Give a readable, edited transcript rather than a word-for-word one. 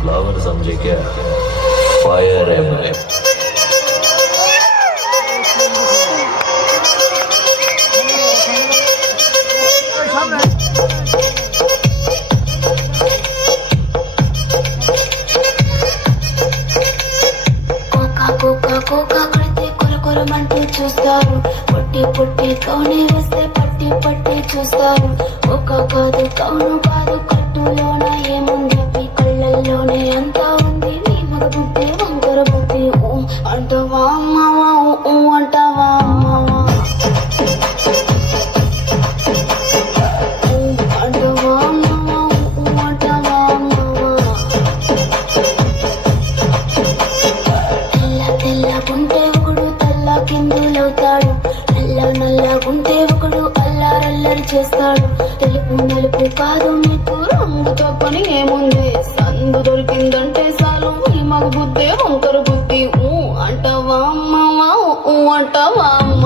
flower समझे क्या fire है मैं కొరమంటూ చూస్తారు పొట్టి పొట్టి కౌని వస్తే పట్టి పట్టి చూస్తారు ఒక కాదు కౌను కాదు కట్టులోన ఏముంది మీ కళ్ళల్లోనే అంతా ఉంది నీ మగ బుద్ధి వంకర బుద్ధి అంటావా అమ్మావా అంటావా అమ్మావా అంటావా అమ్మావా అంటావా అమ్మావా తెల్లగుంటే ఒకడు తెల్ల కిందులవుతాడు నల్లగుంటే ఒకడు అల్లారల్లరి చేస్తాడు తెలుపు నలుపు కాదు మీకు రంగుతో పని ఏముంది సందు దొరికిందంటే చాలు ఈ మగ బుద్ధి వంకర బుద్ధి అంటావా అమ్మావా అంటావా అమ్మ